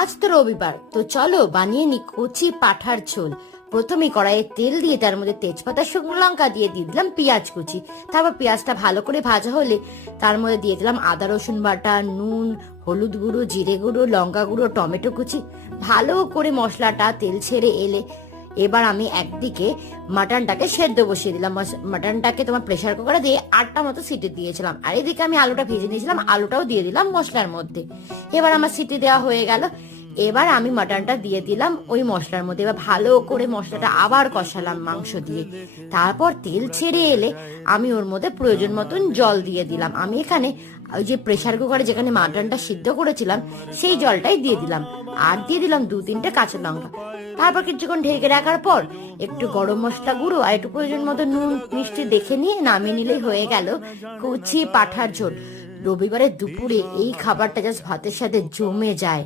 আজ তো রবিবার, তো চলো বানিয়ে নি কচি পাঠার ঝোল। প্রথমে কড়াইয়ে তেল দিয়ে তার মধ্যে তেজপাতা, শুকনো লঙ্কা দিয়ে দিলাম পেঁয়াজ কুচি। তারপর পেঁয়াজটা ভালো করে ভাজা হলে তার মধ্যে দিয়ে দিলাম আদা রসুন বাটা, নুন, হলুদ গুঁড়ো, জিরে গুঁড়ো, লঙ্কা গুঁড়ো, টমেটো কুচি। ভালো করে মশলাটা তেল ছেড়ে এলে এবার আমি একদিকে মাটনটাকে সেদ্ধ বসিয়ে দিলাম। মাটনটাকে তোমার প্রেসার কুকারে দিয়ে 8টা মতো সিটি দিয়েছিলাম, আর এদিকে আমি আলুটা ভেজে নিয়েছিলাম, আলুটাও দিয়ে দিলাম মশলার মধ্যে। এবার আমার সিটি দেওয়া হয়ে গেল। এবার আমি মাটনটা দিয়ে দিলাম ওই মশলার মধ্যে। এবার ভালো করে মশলাটা আবার কষালাম মাংস দিয়ে। তারপর তেল ছেড়ে এলে আমি ওর মধ্যে প্রয়োজন মতন জল দিয়ে দিলাম। আমি এখানে ওই যে প্রেসার কুকারে যেখানে মাটনটা সিদ্ধ করেছিলাম সেই জলটাই দিয়ে দিলাম, আর দিয়ে দিলাম 2-3টে কাঁচা লঙ্কা। তারপর কিছুক্ষণ ঢেকে রাখার পর একটু গরম মশলা গুঁড়ো আর একটু প্রয়োজন মতো নুন মিষ্টি দেখে নিয়ে নামিয়ে নিলেই হয়ে গেল কচি পাঠার ঝোল। রবিবারের দুপুরে এই খাবারটা জাস্ট ভাতের সাথে জমে যায়।